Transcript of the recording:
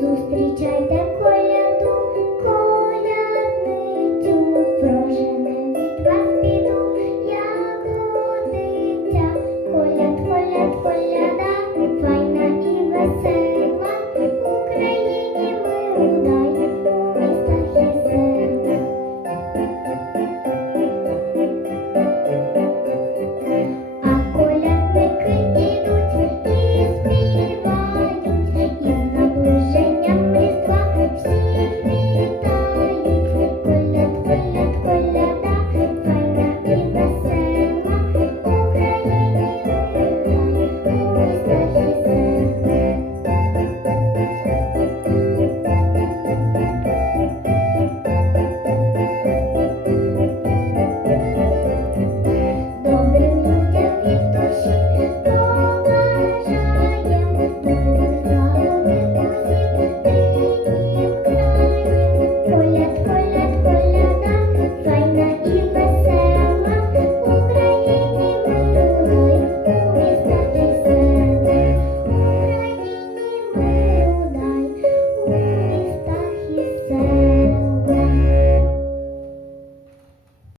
Зустрічайте